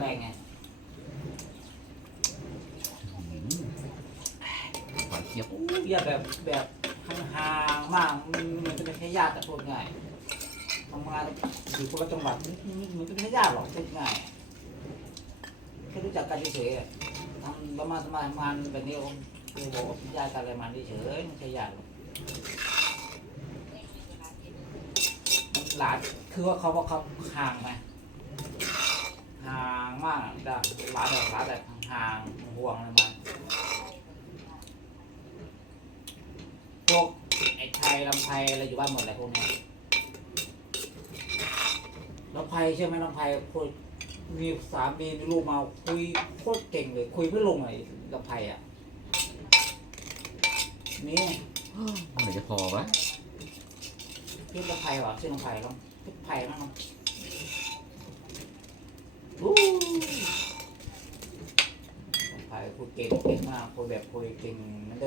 แรกไง หวานเจี๊ยบ อย่าแบบห่างๆมากมันจะเป็นแค่ญาติแต่พูดง่ายทำงานอยู่คนละจังหวัดมันเป็นแค่ญาติหรอกพูดง่ายแค่รู้จักกันเฉยๆทำประมาณทำงานแบบนี้คือบอกว่าเป็นญาติกันอะไรมาเฉยๆไม่ใช่ญาติหรอกหลานคือว่าเขาห่างไหมห่างมากแบบหลานแบบห่างห่วงอะไรมาพวกไอ้ไทยลำไพอะไรอยู่บ้านหมดอะไรพวกนี้ลำไพใช่ไหมลำไพพูดมีสามีมีลูกมาคุยโคตรเก่งเลยคุยไม่ลงเลยลำไพอ่ะนี่ เมื่อไหร่จะพอวะ พี่ลำไพวะชื่อลำไพลำไพมั้งวู้ลำไพคุยเก่งมากคุยแบบคุยเก่งเหมือนเดิม